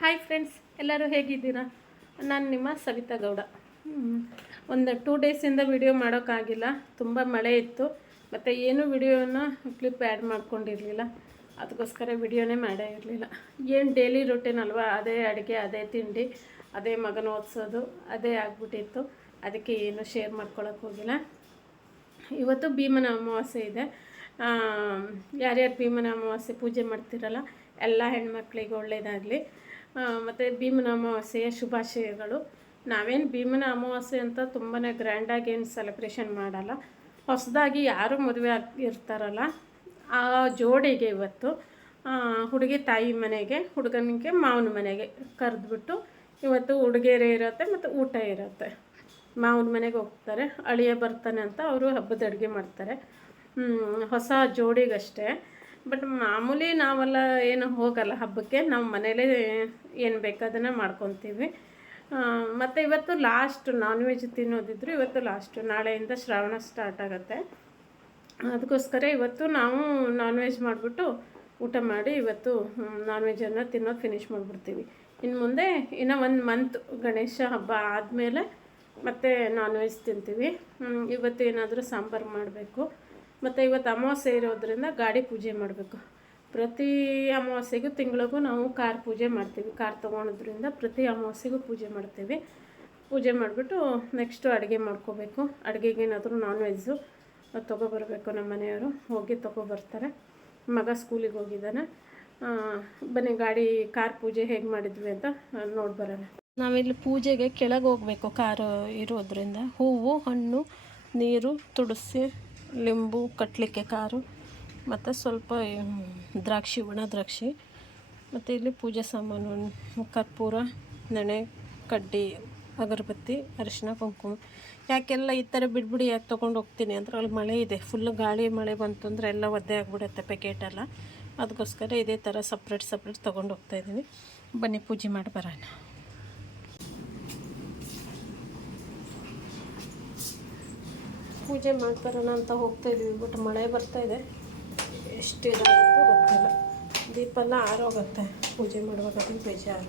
Hi friends, ಎಲ್ಲರೂ ಹೇಗಿದ್ದೀರಾ? ನಾನು ನಿಮ್ಮ ಸವಿತಾ ಗೌಡ. ಒಂದು 2 ಡೇಸಿಂದ ವಿಡಿಯೋ ಮಾಡೋಕ್ಕಾಗಿಲ್ಲ. ತುಂಬ ಮಳೆ ಇತ್ತು ಮತ್ತು ಏನು ವಿಡಿಯೋನ ಕ್ಲಿಪ್ ಆ್ಯಡ್ ಮಾಡ್ಕೊಂಡಿರಲಿಲ್ಲ. ಅದಕ್ಕೋಸ್ಕರ ವಿಡಿಯೋನೇ ಮಾಡೇ ಇರಲಿಲ್ಲ. ಏನು ಡೈಲಿ ರೂಟೀನ್ ಅಲ್ವಾ, ಅದೇ ಅಡುಗೆ, ಅದೇ ತಿಂಡಿ, ಅದೇ ಮಗನ ಓದಿಸೋದು, ಅದೇ ಆಗ್ಬಿಟ್ಟಿತ್ತು. ಅದಕ್ಕೆ ಏನು ಶೇರ್ ಮಾಡ್ಕೊಳಕ್ಕೆ ಹೋಗಿಲ್ಲ. ಇವತ್ತು ಭೀಮನ ಅಮಾವಾಸ್ಯೆ ಇದೆ. ಯಾರ್ಯಾರು ಭೀಮನ ಅಮಾವಾಸ್ಯೆ ಪೂಜೆ ಮಾಡ್ತಿರಲ್ಲ ಎಲ್ಲ ಹೆಣ್ಮಕ್ಳಿಗೆ ಒಳ್ಳೆಯದಾಗಲಿ. ಮತ್ತು ಭೀಮನ ಅಮಾವಾಸ್ಯೆಯ ಶುಭಾಶಯಗಳು. ನಾವೇನು ಭೀಮನ ಅಮಾವಾಸ್ಯೆ ಅಂತ ತುಂಬಾ ಗ್ರ್ಯಾಂಡಾಗಿ ಏನು ಸೆಲೆಬ್ರೇಷನ್ ಮಾಡಲ್ಲ. ಹೊಸದಾಗಿ ಯಾರು ಮದುವೆ ಇರ್ತಾರಲ್ಲ ಆ ಜೋಡಿಗೆ ಇವತ್ತು ಹುಡುಗಿ ತಾಯಿ ಮನೆಗೆ, ಹುಡುಗನಿಗೆ ಮಾವನ ಮನೆಗೆ ಕರೆದ್ಬಿಟ್ಟು ಇವತ್ತು ಉಡುಗೊರೆ ಇರುತ್ತೆ ಮತ್ತು ಊಟ ಇರುತ್ತೆ. ಮಾವನ ಮನೆಗೆ ಹೋಗ್ತಾರೆ, ಅಳಿಯ ಬರ್ತಾನೆ ಅಂತ ಅವರು ಹಬ್ಬದ ಅಡುಗೆ ಮಾಡ್ತಾರೆ. ಹೊಸ ಜೋಡಿಗಷ್ಟೇ. ಬಟ್ ಮಾಮೂಲಿ ನಾವೆಲ್ಲ ಏನು ಹೋಗಲ್ಲ ಹಬ್ಬಕ್ಕೆ, ನಾವು ಮನೇಲೇ ಏನು ಬೇಕು ಅದನ್ನು ಮಾಡ್ಕೊತೀವಿ. ಮತ್ತು ಇವತ್ತು ಲಾಸ್ಟ್ ನಾನ್ ವೆಜ್ ತಿನ್ನೋದಿದ್ರು ಇವತ್ತು ಲಾಸ್ಟು. ನಾಳೆಯಿಂದ ಶ್ರಾವಣ ಸ್ಟಾರ್ಟ್ ಆಗುತ್ತೆ. ಅದಕ್ಕೋಸ್ಕರ ಇವತ್ತು ನಾವು ನಾನ್ ವೆಜ್ ಮಾಡಿಬಿಟ್ಟು ಊಟ ಮಾಡಿ ಇವತ್ತು ನಾನ್ ವೆಜ್ಜನ್ನು ತಿನ್ನೋದು ಫಿನಿಷ್ ಮಾಡಿಬಿಡ್ತೀವಿ. ಇನ್ನು ಮುಂದೆ ಇನ್ನೂ 1 ಮಂತ್ ಗಣೇಶ ಹಬ್ಬ ಆದಮೇಲೆ ಮತ್ತೆ ನಾನ್ ವೆಜ್ ತಿಂತೀವಿ. ಇವತ್ತು ಏನಾದರೂ ಸಾಂಬಾರು ಮಾಡಬೇಕು. ಮತ್ತು ಇವತ್ತು ಅಮಾವಾಸ್ಯೆ ಇರೋದ್ರಿಂದ ಗಾಡಿ ಪೂಜೆ ಮಾಡಬೇಕು. ಪ್ರತಿ ಅಮಾವಾಸ್ಯೆಗೂ ತಿಂಗಳಿಗೂ ನಾವು ಕಾರ್ ಪೂಜೆ ಮಾಡ್ತೀವಿ. ಕಾರ್ ತೊಗೊಳೋದ್ರಿಂದ ಪ್ರತಿ ಅಮಾವಾಸ್ಯೆಗೂ ಪೂಜೆ ಮಾಡ್ತೀವಿ. ಪೂಜೆ ಮಾಡಿಬಿಟ್ಟು ನೆಕ್ಸ್ಟು ಅಡುಗೆ ಮಾಡ್ಕೋಬೇಕು. ಅಡುಗೆಗೆ ಏನಾದರೂ ನಾನ್ ವೆಜ್ಜು ತೊಗೊಬರ್ಬೇಕು. ನಮ್ಮ ಮನೆಯವರು ಹೋಗಿ ತೊಗೊಬರ್ತಾರೆ. ಮಗ ಸ್ಕೂಲಿಗೆ ಹೋಗಿದ್ದಾನೆ. ಬನ್ನಿ ಗಾಡಿ ಕಾರ್ ಪೂಜೆ ಹೇಗೆ ಮಾಡಿದ್ವಿ ಅಂತ ನೋಡ್ಬರೋಣ. ನಾವಿಲ್ಲಿ ಪೂಜೆಗೆ ಕೆಳಗೆ ಹೋಗಬೇಕು. ಕಾರು ಇರೋದ್ರಿಂದ ಹೂವು, ಹಣ್ಣು, ನೀರು, ತುಳಸಿ, ಲಿಂಬು ಕಟ್ಟಲಿಕ್ಕೆ ಕಾರು, ಮತ್ತು ಸ್ವಲ್ಪ ದ್ರಾಕ್ಷಿ, ಒಣ ದ್ರಾಕ್ಷಿ, ಮತ್ತು ಇಲ್ಲಿ ಪೂಜೆ ಸಾಮಾನು, ಕರ್ಪೂರ, ನೆನೆ, ಕಡ್ಡಿ, ಅಗರಬತ್ತಿ, ಅರಿಶಿನ, ಕುಂಕುಮ. ಯಾಕೆಲ್ಲ ಈ ಥರ ಬಿಡ್ಬಿಡಿ ಯಾಕೆ ತೊಗೊಂಡು ಹೋಗ್ತೀನಿ ಅಂದರೆ ಅಲ್ಲಿ ಮಳೆ ಇದೆ, ಫುಲ್ಲು ಗಾಳಿ ಮಳೆ ಬಂತು ಅಂದರೆ ಎಲ್ಲ ಒದ್ದೆ ಆಗಿಬಿಡುತ್ತೆ ಪ್ಯಾಕೆಟೆಲ್ಲ. ಅದಕ್ಕೋಸ್ಕರ ಇದೇ ಥರ ಸಪ್ರೇಟ್ ತೊಗೊಂಡು ಹೋಗ್ತಾಯಿದ್ದೀನಿ. ಬನ್ನಿ ಪೂಜೆ ಮಾಡಿ ಬರೋಣ. ಪೂಜೆ ಮಾಡ್ಬರೋಣ ಅಂತ ಹೋಗ್ತಾಯಿದ್ವಿ. ಬಟ್ ಮಳೆ ಬರ್ತಾಯಿದೆ, ಎಷ್ಟಿದಾಗುತ್ತೋ ಗೊತ್ತಿಲ್ಲ. ದೀಪ ಎಲ್ಲ ಆರೋಗುತ್ತೆ ಪೂಜೆ ಮಾಡುವಾಗ, ಅದು ಬೇಜಾರು.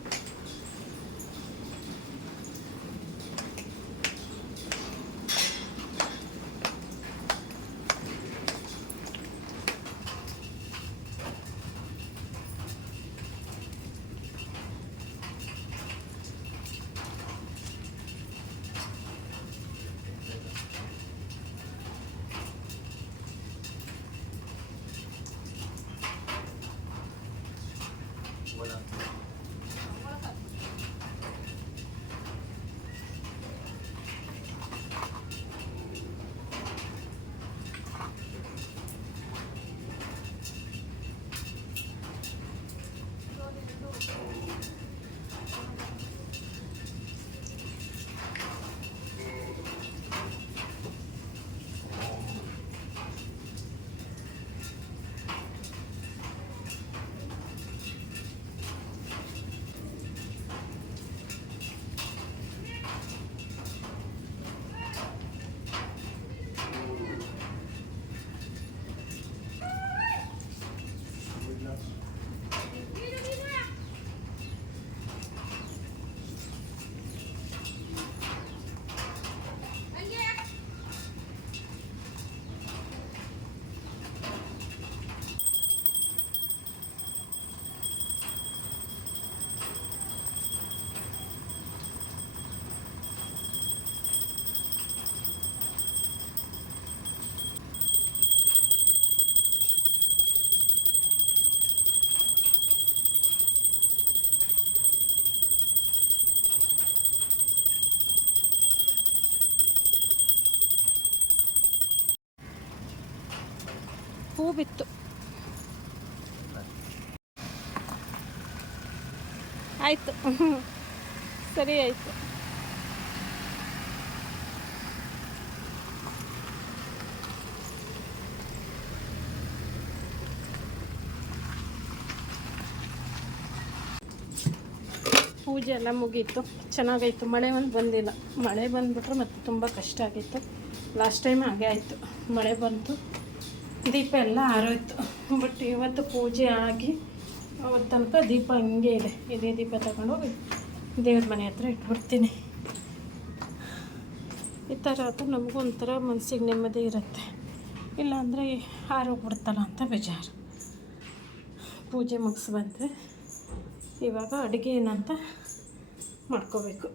ಹೂ ಬಿತ್ತು. ಆಯಿತು, ಸರಿ ಆಯಿತು. ಪೂಜೆ ಎಲ್ಲ ಮುಗೀತು, ಚೆನ್ನಾಗಾಯಿತು. ಮಳೆ ಒಂದು ಬಂದಿಲ್ಲ. ಮಳೆ ಬಂದುಬಿಟ್ರೆ ಮತ್ತೆ ತುಂಬ ಕಷ್ಟ ಆಗಿತ್ತು. ಲಾಸ್ಟ್ ಟೈಮ್ ಹಾಗೆ ಆಯಿತು, ಮಳೆ ಬಂತು, ದೀಪ ಎಲ್ಲ ಆರೋಯ್ತು. ಬಟ್ ಇವತ್ತು ಪೂಜೆ ಆಗಿ ಅವತ್ತು ತನಕ ದೀಪ ಹಿಂಗೆ ಇದೆ. ಇದೇ ದೀಪ ತಗೊಂಡೋಗಿ ದೇವ್ರ ಮನೆ ಹತ್ರ ಇಟ್ಬಿಡ್ತೀನಿ. ಈ ಥರ ಆದರೂ ನಮಗೂ ಒಂಥರ ಮನಸ್ಸಿಗೆ ನೆಮ್ಮದಿ ಇರುತ್ತೆ. ಇಲ್ಲಾಂದರೆ ಹಾರೋಗ್ಬಿಡ್ತಲ್ಲ ಅಂತ ಬೇಜಾರು. ಪೂಜೆ ಮುಗಿಸಿ ಬಂದರೆ ಇವಾಗ ಅಡುಗೆ ಏನಂತ ಮಾಡ್ಕೋಬೇಕು.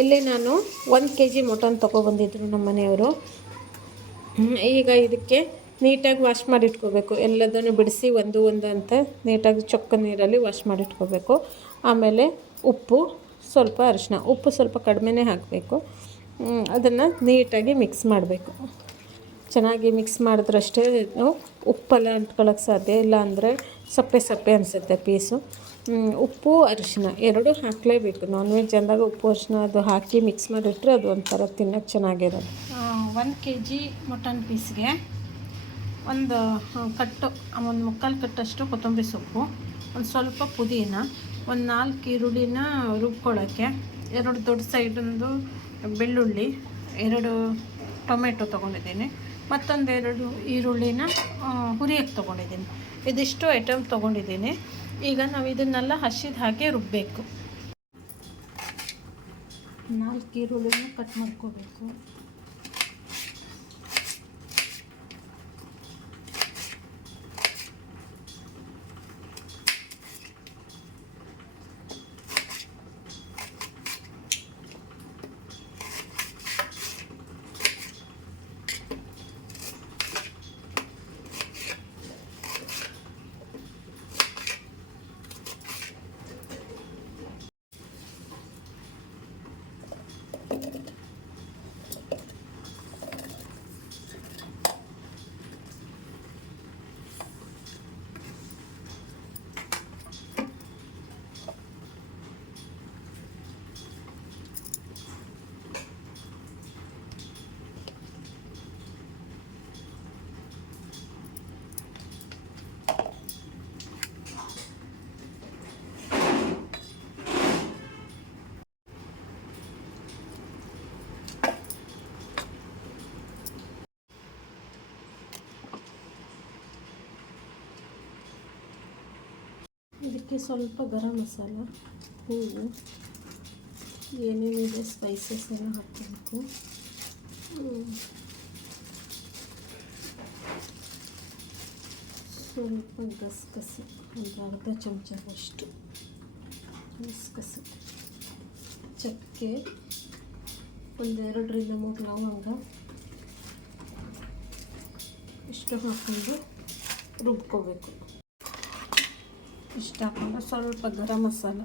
ಇಲ್ಲಿ ನಾನು 1 kg ಮಟನ್ ತೊಗೊಬಂದಿದ್ರು ನಮ್ಮ ಮನೆಯವರು. ಈಗ ಇದಕ್ಕೆ ನೀಟಾಗಿ ವಾಶ್ ಮಾಡಿಟ್ಕೋಬೇಕು. ಎಲ್ಲದನ್ನು ಬಿಡಿಸಿ ಒಂದು ಅಂತ ನೀಟಾಗಿ ಚೊಕ್ಕ ನೀರಲ್ಲಿ ವಾಶ್ ಮಾಡಿಟ್ಕೋಬೇಕು. ಆಮೇಲೆ ಉಪ್ಪು, ಸ್ವಲ್ಪ ಅರಿಶಿನ. ಉಪ್ಪು ಸ್ವಲ್ಪ ಕಡಿಮೆನೇ ಹಾಕಬೇಕು. ಅದನ್ನು ನೀಟಾಗಿ ಮಿಕ್ಸ್ ಮಾಡಬೇಕು. ಚೆನ್ನಾಗಿ ಮಿಕ್ಸ್ ಮಾಡಿದ್ರಷ್ಟೇ ಉಪ್ಪೆಲ್ಲ ಅಂಟ್ಕೊಳ್ಳೋಕ್ಕೆ ಸಾಧ್ಯ. ಇಲ್ಲ ಅಂದರೆ ಸಪ್ಪೆ ಅನಿಸುತ್ತೆ ಪೀಸು. ಉಪ್ಪು ಅರಿಶಿನ 2 ಹಾಕಲೇಬೇಕು. ನಾನ್ ವೆಜ್ ಅಂದಾಗ ಉಪ್ಪು ಅರಿಶಿನ ಅದು ಹಾಕಿ ಮಿಕ್ಸ್ ಮಾಡಿಟ್ರೆ ಅದು ಒಂಥರ ತಿನ್ನೋಕ್ಕೆ ಚೆನ್ನಾಗಿರೋದು. 1 kg ಮಟನ್ ಪೀಸ್ಗೆ ಒಂದು ಕಟ್ಟು, ಒಂದು 3/4 ಕಟ್ಟಷ್ಟು ಕೊತ್ತಂಬರಿ ಸೊಪ್ಪು, ಒಂದು ಸ್ವಲ್ಪ ಪುದೀನ, ಒಂದು 4 ಈರುಳ್ಳಿನ ರುಬ್ಕೊಳ್ಳೋಕ್ಕೆ, 2 ದೊಡ್ಡ ಸೈಡೊಂದು ಬೆಳ್ಳುಳ್ಳಿ, 2 ಟೊಮೆಟೊ ತೊಗೊಂಡಿದ್ದೀನಿ, ಮತ್ತೊಂದು 2 ಈರುಳ್ಳಿನ ಹುರಿಯೋಕ್ಕೆ ತೊಗೊಂಡಿದ್ದೀನಿ. ಇದಿಷ್ಟು ಐಟಮ್ ತೊಗೊಂಡಿದ್ದೀನಿ. ಈಗ ನಾವು ಇದನ್ನೆಲ್ಲ ಹಸಿದು ಹಾಕಿ ರುಬ್ಬಬೇಕು. 4 ಈರುಳ್ಳಿನ ಕಟ್ ಮಾಡ್ಕೋಬೇಕು. ಇದಕ್ಕೆ ಸ್ವಲ್ಪ ಗರಂ ಮಸಾಲ, ಹೂವು, ಏನೇನಿದೆ ಸ್ಪೈಸಸ್ ಎಲ್ಲ ಹಾಕಬೇಕು. ಸ್ವಲ್ಪ ಗಸಗಸೆ, ಒಂದು ಅರ್ಧ ಚಮಚದಷ್ಟು ಗಸಗಸೆ, ಚಕ್ಕೆ, ಒಂದು 2ರಿಂದ 3 ಲವಂಗ, ಇಷ್ಟು ಹಾಕ್ಕೊಂಡು ರುಬ್ಕೋಬೇಕು. ಇಷ್ಟು ಹಾಕ್ಕೊಂಡು ಸ್ವಲ್ಪ ಗರಂ ಮಸಾಲ,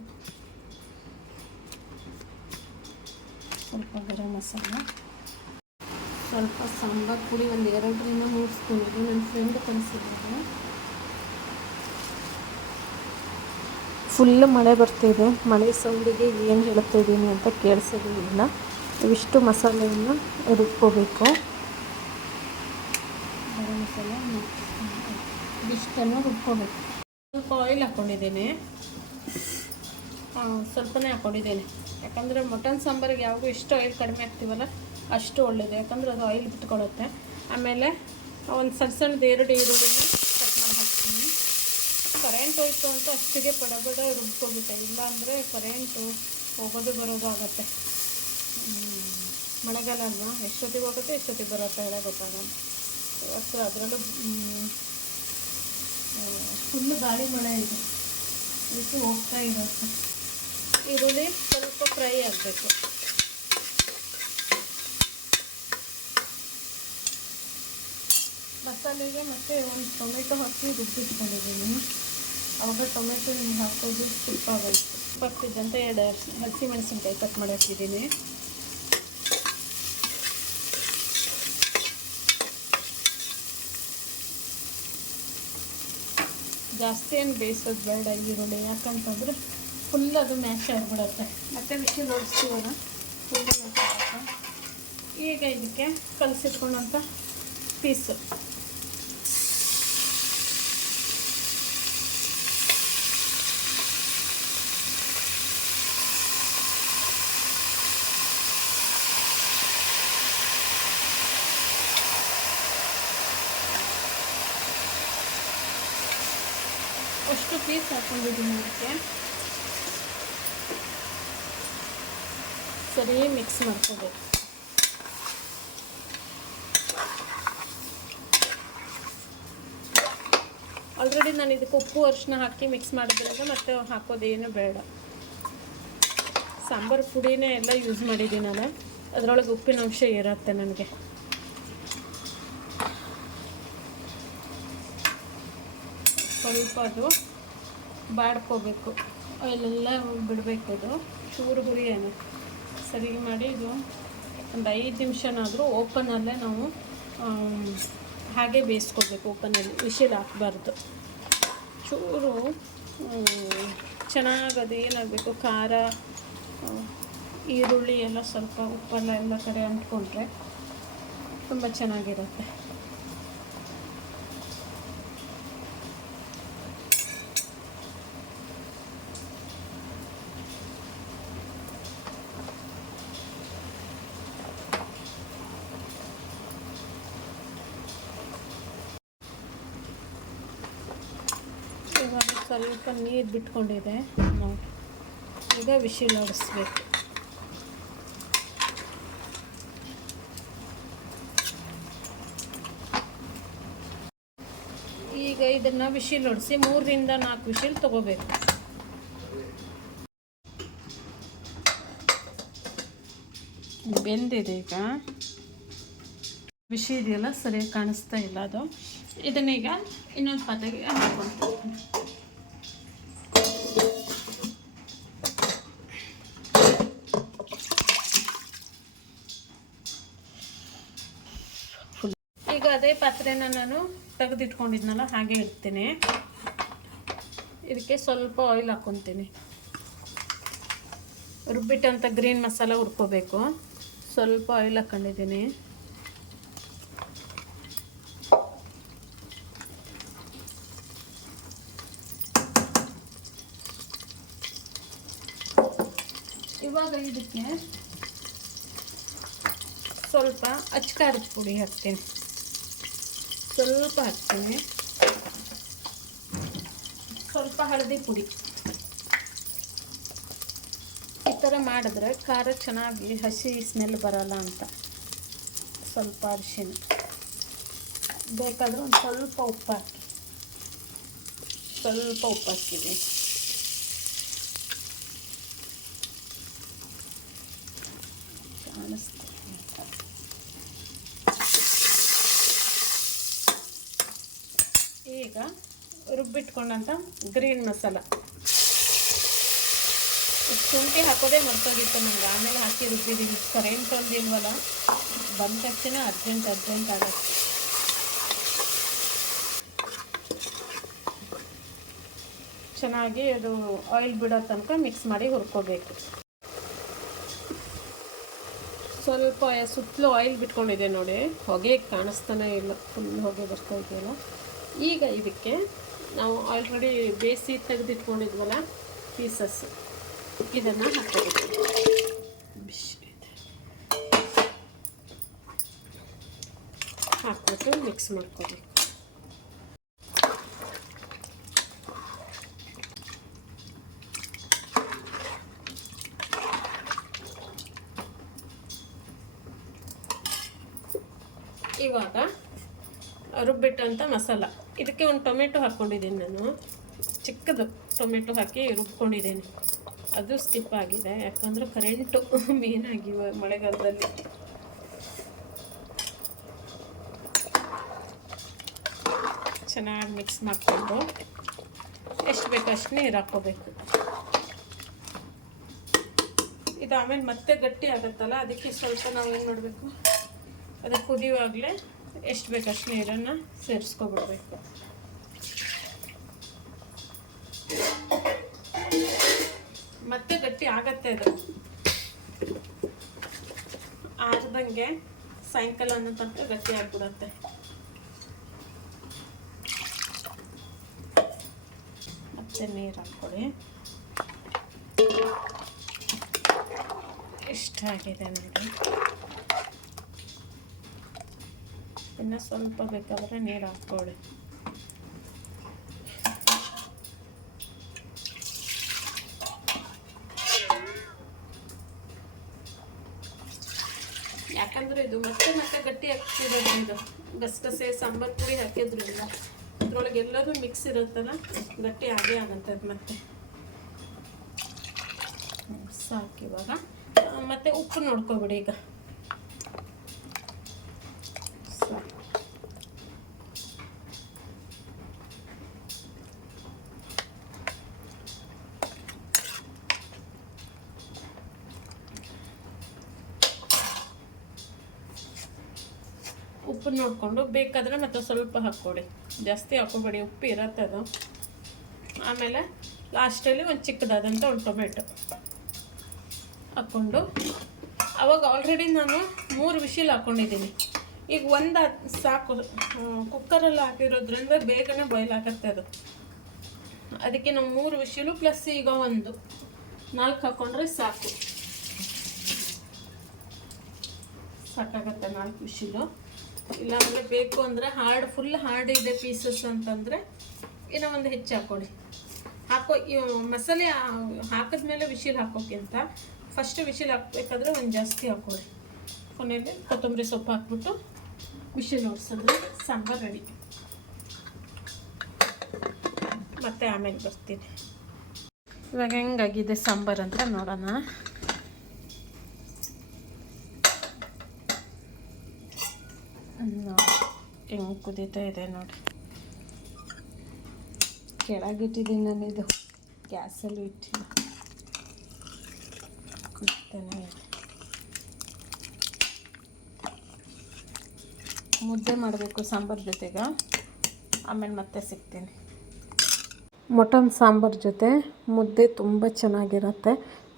ಸ್ವಲ್ಪ ಸಾಂಬಾರು ಪುಡಿ, ಒಂದು 2ರಿಂದ 3 ಸ್ಪೂನ್. ಇದು ನನ್ನ ಫ್ರೆಂಡ್ ಕಲಿಸಿದ್ದಾರೆ. ಫುಲ್ಲು ಮಳೆ ಬರ್ತಿದೆ. ಮಳೆ ಸೌಂಡಿಗೆ ಏನು ಹೇಳ್ತಾಯಿದ್ದೀನಿ ಅಂತ ಕೇಳಿಸೋದೇ ಇಲ್ಲ. ಇವಿಷ್ಟು ಮಸಾಲೆಯನ್ನು ರುಬ್ಕೋಬೇಕು. ಗರಂ ಮಸಾಲೆ ಇದಿಷ್ಟನ್ನು ರುಬ್ಕೋಬೇಕು. ಸ್ವಲ್ಪ ಆಯಿಲ್ ಹಾಕ್ಕೊಂಡಿದ್ದೀನಿ, ಸ್ವಲ್ಪನೇ ಹಾಕ್ಕೊಂಡಿದ್ದೀನಿ. ಯಾಕಂದರೆ ಮಟನ್ ಸಾಂಬಾರಿಗೆ ಯಾವಾಗೂ ಎಷ್ಟು ಆಯಿಲ್ ಕಡಿಮೆ ಹಾಕ್ತೀವಲ್ಲ ಅಷ್ಟು ಒಳ್ಳೆಯದು. ಯಾಕಂದರೆ ಅದು ಆಯಿಲ್ ಬಿಟ್ಕೊಳ್ಳುತ್ತೆ. ಆಮೇಲೆ ಒಂದು ಸಣ್ಣದು 2 ಈರುಳ್ಳಿನ ಕಟ್ ಮಾಡಿ ಹಾಕ್ತೀನಿ. ಕರೆಂಟ್ ಹೋಯ್ತು ಅಂತ ಅಷ್ಟಿಗೆ ಪಡಬಡ ರುಬ್ಕೊಬಿಟ್ಟೆ. ಇಲ್ಲ ಅಂದರೆ ಕರೆಂಟು ಹೋಗೋದು ಬರೋದು ಆಗುತ್ತೆ. ಮಳೆಗಾಲ ಅಲ್ವಾ, ಎಷ್ಟೊತ್ತಿಗೆ ಹೋಗುತ್ತೆ ಎಷ್ಟೊತ್ತಿಗೆ ಬರುತ್ತೆ ಹೇಳೋ ಗೊತ್ತಾಗಲ್ಲ. ಇವತ್ತು ಅದರಲ್ಲೂ ಫುಲ್ಲು ಗಾಳಿ ಮಳೆ ಇದೆ, ಅದಕ್ಕೆ ಹೋಗ್ತಾ ಇರುತ್ತೆ. ಈರುಳ್ಳಿ ಸ್ವಲ್ಪ ಫ್ರೈ ಆಗಬೇಕು. ಮಸಾಲೆಗೆ ಮತ್ತು ಒಂದು ಟೊಮೆಟೊ ಹಾಕಿ ರುಬ್ಬಿಟ್ಕೊಂಡಿದ್ದೀನಿ. ಆವಾಗ ಟೊಮೆಟೊ ನಿಮ್ಗೆ ಹಾಕೋದು ತುಪ್ಪಾಗೈತೆ. ಅಂತ 2 ಹಸಿಮೆಣಸಿನ್ಕಾಯಿ ಕಟ್ ಮಾಡಿ ಹಾಕಿದ್ದೀನಿ. ಜಾಸ್ತಿ ಏನು ಬೇಯಿಸೋದು ಬೇಡ ಈರುಳ್ಳಿ, ಯಾಕಂತಂದರೆ ಫುಲ್ ಅದು ಮ್ಯಾಶ್ ಆಗಿಬಿಡುತ್ತೆ. ಮತ್ತು ವಿಷಲ್ ಓಡಿಸ್ತೀವಲ್ಲ ಫುಲ್ ಮ್ಯಾಶ್ ಆಗುತ್ತೆ. ಈಗ ಇದಕ್ಕೆ ಕಲಸಿಟ್ಕೊಂಡಂಥ ಪೀಸು ಫಸ್ಟು ಪೀಸ್ ಹಾಕ್ಕೊಂಡಿದ್ದೀನಿ ಅದಕ್ಕೆ. ಸರಿ ಮಿಕ್ಸ್ ಮಾಡ್ಕೋಬೇಕು. ಆಲ್ರೆಡಿ ನಾನು ಇದಕ್ಕೆ ಉಪ್ಪು ಅರಿಶಿನ ಹಾಕಿ ಮಿಕ್ಸ್ ಮಾಡಿದ್ರಾಗ ಮತ್ತೆ ಹಾಕೋದೇನು ಬೇಡ. ಸಾಂಬಾರು ಪುಡಿನೇ ಎಲ್ಲ ಯೂಸ್ ಮಾಡಿದ್ದೀನಲ್ಲ, ಅದರೊಳಗೆ ಉಪ್ಪಿನ ಅಂಶ ಇರುತ್ತೆ ನನಗೆ. ಸ್ವಲ್ಪ ಅದು ಬಾಡ್ಕೋಬೇಕು, ಆಯಿಲೆಲ್ಲ ಬಿಡಬೇಕು. ಅದು ಚೂರು ಹುರಿಯೇನೆ ಸರಿ ಮಾಡಿ ಇದು ಒಂದು 5 ನಿಮಿಷನಾದರೂ ಓಪನಲ್ಲೇ ನಾವು ಹಾಗೆ ಬೇಯಿಸ್ಕೋಬೇಕು. ಓಪನಲ್ಲಿ ವಿಶಿಲ್ ಹಾಕಬಾರ್ದು. ಚೂರು ಚೆನ್ನಾಗಿ ಅದೇನಾಗಬೇಕು, ಖಾರ ಈರುಳ್ಳಿ ಎಲ್ಲ ಸ್ವಲ್ಪ ಉಪ್ಪೆಲ್ಲ ಎಲ್ಲ ಕಡೆ ಅಂಟ್ಕೊಂಡ್ರೆ ತುಂಬ ಚೆನ್ನಾಗಿರುತ್ತೆ. ಇವಾಗ ಸ್ವಲ್ಪ ನೀರು ಬಿಟ್ಕೊಂಡಿದೆ, ನೋಡಿ ಈಗ ವಿಶಿಲ್ ಹೊಡಿಸ್ಬೇಕು. ಈಗ ಇದನ್ನು ವಿಶಿಲ್ ಹೊಡಿಸಿ 3 ರಿಂದ 4 ವಿಶಿಲ್ ತಗೋಬೇಕು. ಬೆಂದಿದೆ. ಈಗ ಬಿಸಿ ಇದೆಯಲ್ಲ, ಸರಿಯಾಗಿ ಕಾಣಿಸ್ತಾ ಇಲ್ಲ ಅದು. ಇದನ್ನೀಗ ಇನ್ನೊಂದು ಪಾತ್ರೆಗೆ ಹಾಕ್ಕೊಳ್ತೀನಿ. ಈಗ ಅದೇ ಪಾತ್ರೆನ ನಾನು ತೆಗೆದಿಟ್ಕೊಂಡಿದ್ನಲ್ಲ ಹಾಗೆ ಇಡ್ತೀನಿ. ಇದಕ್ಕೆ ಸ್ವಲ್ಪ ಆಯಿಲ್ ಹಾಕ್ಕೊತೀನಿ. ರುಬ್ಬಿಟ್ಟಂಥ ಗ್ರೀನ್ ಮಸಾಲ ಹುರ್ಕೋಬೇಕು. ಸ್ವಲ್ಪ ಆಯಿಲ್ ಹಾಕ್ಕೊಂಡಿದ್ದೀನಿ. ಇವಾಗ ಇದಕ್ಕೆ ಸ್ವಲ್ಪ ಅಚ್ಕಾರದ ಪುಡಿ ಹಾಕ್ತೀನಿ. ಸ್ವಲ್ಪ ಹಾಕ್ತೀನಿ. ಸ್ವಲ್ಪ ಹಳದಿ ಪುಡಿ. ಈ ಥರ ಮಾಡಿದ್ರೆ ಖಾರ ಚೆನ್ನಾಗಿ ಹಸಿ ಸ್ಮೆಲ್ ಬರಲ್ಲ ಅಂತ. ಸ್ವಲ್ಪ ಅರಿಶಿನ, ಬೇಕಾದರೆ ಒಂದು ಸ್ವಲ್ಪ ಉಪ್ಪು ಹಾಕಿ. ಸ್ವಲ್ಪ ಉಪ್ಪು ಹಾಕಿದೆ. ಕಾಣಿಸ್ತಾ ಈಗ ರುಬ್ಬಿಟ್ಕೊಂಡಂಥ ಗ್ರೀನ್ ಮಸಾಲ. ಶುಂಠಿ ಹಾಕೋದೇ ಮರ್ತೋಗಿತ್ತು ನನಗೆ, ಆಮೇಲೆ ಹಾಕಿ ರುಬ್ಬಿದ್ದೀವಿ. ಕರೆಂಟ್ ಒಂದಿಲ್ವಲ್ಲ, ಬಂದ ತಕ್ಷಣ ಅರ್ಜೆಂಟ್ ಆಗುತ್ತೆ. ಚೆನ್ನಾಗಿ ಅದು ಆಯಿಲ್ ಬಿಡೋ ತನಕ ಮಿಕ್ಸ್ ಮಾಡಿ ಹುರ್ಕೋಬೇಕು. ಸ್ವಲ್ಪ ಸುತ್ತಲೂ ಆಯಿಲ್ ಬಿಟ್ಕೊಂಡಿದೆ ನೋಡಿ, ಹೊಗೆ ಕಾಣಿಸ್ತಾನೆ ಇಲ್ಲ, ಫುಲ್ ಹೊಗೆ ಬರ್ತಾ ಇದೆಯಲ್ಲ. ಈಗ ಇದಕ್ಕೆ ನಾವು ಆಲ್ರೆಡಿ ಬೇಯಿಸಿ ತೆಗೆದಿಟ್ಕೊಂಡಿದ್ವಲ್ಲ ಪೀಸಸ್, ಇದನ್ನು ಹಾಕೋಬೇಕು. ಹಾಕ್ಬಿಟ್ಟು ಮಿಕ್ಸ್ ಮಾಡ್ಕೋಬೇಕು. ಇವಾಗ ರುಬ್ಬಿಟ್ಟಂಥ ಮಸಾಲ, ಇದಕ್ಕೆ ಒಂದು ಟೊಮೆಟೊ ಹಾಕ್ಕೊಂಡಿದ್ದೀನಿ ನಾನು. ಚಿಕ್ಕದು ಟೊಮೆಟೊ ಹಾಕಿ ರುಬ್ಕೊಂಡಿದ್ದೀನಿ. ಅದು ಸ್ಕಿಪ್ ಆಗಿದೆ, ಯಾಕಂದರೆ ಕರೆಂಟು ಮೇನಾಗಿ ಮಳೆಗಾಲದಲ್ಲಿ. ಚೆನ್ನಾಗಿ ಮಿಕ್ಸ್ ಮಾಡಿಕೊಂಡು ಎಷ್ಟು ಬೇಕೋ ಅಷ್ಟು ನೀರು ಹಾಕ್ಕೋಬೇಕು. ಇದು ಆಮೇಲೆ ಮತ್ತೆ ಗಟ್ಟಿ ಆಗುತ್ತಲ್ಲ, ಅದಕ್ಕೆ ಸ್ವಲ್ಪ ನಾವು ಏನು ಮಾಡಬೇಕು, ಅದು ಕುದಿಯುವಾಗಲೇ ಎಷ್ಟು ಬೇಕಷ್ಟು ನೀರನ್ನು ಸೇರಿಸ್ಕೊಬಿಡ್ಬೇಕು. ಮತ್ತೆ ಗಟ್ಟಿ ಆಗತ್ತೆ. ಅದು ಆರ್ದಂಗೆ ಸಾಯಂಕಾಲ ಅನ್ನೋ ತನಕ ಗಟ್ಟಿ ಆಗ್ಬಿಡತ್ತೆ. ಮತ್ತೆ ನೀರು ಹಾಕ್ಕೊಳ್ಳಿ. ಇಷ್ಟಾಗಿದೆ ನೋಡಿ. ಇನ್ನು ಸ್ವಲ್ಪ ಬೇಕಾದರೆ ನೀರು ಹಾಕ್ಕೊಳ್ಳಿ. ಯಾಕಂದರೆ ಇದು ಮತ್ತೆ ಗಟ್ಟಿ ಆಗ್ತಿರೋದು. ಇದು ಗಸಗಸೆ ಸಾಂಬಾರು ಪುಡಿ ಹಾಕಿದ್ರಿಂದ ಇದ್ರೊಳಗೆ ಎಲ್ಲದೂ ಮಿಕ್ಸ್ ಇರುತ್ತಲ್ಲ, ಗಟ್ಟಿ ಆಗೇ ಆಗುತ್ತೆ ಅದು. ಮತ್ತೆ ಸಾಕು. ಇವಾಗ ಮತ್ತೆ ಉಪ್ಪು ನೋಡ್ಕೊಬಿಡಿ. ಈಗ ಸಾಕು. ಉಪ್ಪು ನೋಡಿಕೊಂಡು ಬೇಕಾದರೆ ಮತ್ತೆ ಸ್ವಲ್ಪ ಹಾಕ್ಕೊಡಿ, ಜಾಸ್ತಿ ಹಾಕೋಬೇಡಿ, ಉಪ್ಪು ಇರತ್ತೆ ಅದು. ಆಮೇಲೆ ಲಾಸ್ಟಲ್ಲಿ ಒಂದು ಚಿಕ್ಕದಾದಂಥ ಒಂದು ಟೊಮೆಟೊ ಹಾಕ್ಕೊಂಡು, ಅವಾಗ ಆಲ್ರೆಡಿ ನಾನು 3 ವಿಷಿಲ್ ಹಾಕ್ಕೊಂಡಿದ್ದೀನಿ. ಈಗ ಒಂದು ಸಾಕು, ಕುಕ್ಕರಲ್ಲಿ ಹಾಕಿರೋದ್ರಿಂದ ಬೇಗನೆ ಬಾಯ್ಲ್ ಆಗುತ್ತೆ ಅದು. ಅದಕ್ಕೆ ನಾವು 3 ವಿಷಿಲು ಪ್ಲಸ್ ಈಗ 4 ಹಾಕ್ಕೊಂಡ್ರೆ ಸಾಕಾಗತ್ತೆ 4 ವಿಷಿಲು. ಇಲ್ಲಾಂದರೆ ಬೇಕು ಅಂದರೆ ಫುಲ್ ಹಾರ್ಡ್ ಇದೆ ಪೀಸಸ್ ಅಂತಂದರೆ ಇನ್ನೂ ಒಂದು ಹೆಚ್ಚು ಹಾಕ್ಕೊಳ್ಳಿ. ಮಸಾಲೆ ಹಾಕಿದ್ಮೇಲೆ ವಿಷಿಲ್ ಹಾಕೋಕ್ಕಿಂತ ಫಸ್ಟ್ ವಿಷಿಲ್ ಹಾಕಬೇಕಾದ್ರೆ ಒಂದು ಜಾಸ್ತಿ ಹಾಕ್ಕೊಳ್ಳಿ. ಕೊನೆಯಲ್ಲಿ ಕೊತ್ತಂಬರಿ ಸೊಪ್ಪು ಹಾಕ್ಬಿಟ್ಟು ವಿಷಿಲ್ ಹೊಡ್ಸಿದ್ರೆ ಸಾಂಬಾರು ರೆಡಿ. ಮತ್ತೆ ಆಮೇಲೆ ಬರ್ತೀನಿ. ಇವಾಗ ಹೆಂಗಾಗಿದೆ ಸಾಂಬಾರು ಅಂತ ನೋಡೋಣ. ಹೆಂಗೆ ಕುದೀತಾ ಇದೆ ನೋಡಿ. ಕೆಳಗಿಟ್ಟಿದ್ದೀನಿ ನಾನು, ಇದು ಗ್ಯಾಸಲ್ಲಿ ಇಟ್ಟಿಲ್ಲ, ಕುದಿತಾನೆ ಇದೆ. ಮುದ್ದೆ ಮಾಡಬೇಕು ಸಾಂಬಾರು ಜೊತೆಗೆ, ಆಮೇಲೆ ಮತ್ತೆ ಸಿಗ್ತೀನಿ. ಮಟನ್ ಸಾಂಬಾರು ಜೊತೆ ಮುದ್ದೆ ತುಂಬ ಚೆನ್ನಾಗಿರುತ್ತೆ.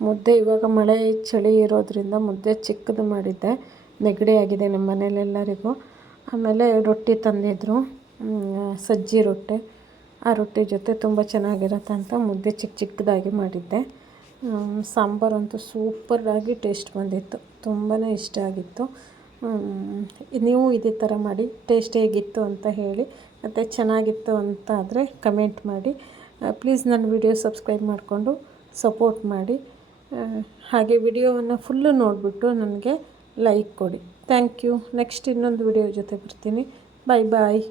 ಮುದ್ದೆ ಇವಾಗ ಮಳೆ ಚಳಿ ಇರೋದ್ರಿಂದ ಮುದ್ದೆ ಚಿಕ್ಕದು ಮಾಡಿದ್ದೆ, ನೆಗಡಿ ಆಗಿದೆ ನಮ್ಮ ಮನೇಲೆಲ್ಲರಿಗೂ. ಆಮೇಲೆ ರೊಟ್ಟಿ ತಂದಿದ್ರು, ಸಜ್ಜಿ ರೊಟ್ಟಿ. ಆ ರೊಟ್ಟಿ ಜೊತೆ ತುಂಬ ಚೆನ್ನಾಗಿರುತ್ತೆ ಅಂತ ಮುದ್ದೆ ಚಿಕ್ಕದಾಗಿ ಮಾಡಿದ್ದೆ. ಸಾಂಬಾರಂತೂ ಸೂಪರಾಗಿ ಟೇಸ್ಟ್ ಬಂದಿತ್ತು, ತುಂಬಾ ಇಷ್ಟ ಆಗಿತ್ತು. ನೀವು ಇದೇ ಥರ ಮಾಡಿ ಟೇಸ್ಟ್ ಹೇಗಿತ್ತು ಅಂತ ಹೇಳಿ, ಮತ್ತು ಚೆನ್ನಾಗಿತ್ತು ಅಂತ ಆದರೆ ಕಮೆಂಟ್ ಮಾಡಿ. ಪ್ಲೀಸ್ ನನ್ನ ವಿಡಿಯೋ ಸಬ್ಸ್ಕ್ರೈಬ್ ಮಾಡಿಕೊಂಡು ಸಪೋರ್ಟ್ ಮಾಡಿ. ಹಾಗೆ ವಿಡಿಯೋವನ್ನು ಫುಲ್ಲು ನೋಡಿಬಿಟ್ಟು ನನಗೆ ಲೈಕ್ ಕೊಡಿ. Thank you. ನೆಕ್ಸ್ಟ್ ಇನ್ನೊಂದು ವಿಡಿಯೋ ಜೊತೆ ಬರ್ತೀನಿ. ಬಾಯ್ ಬಾಯ್.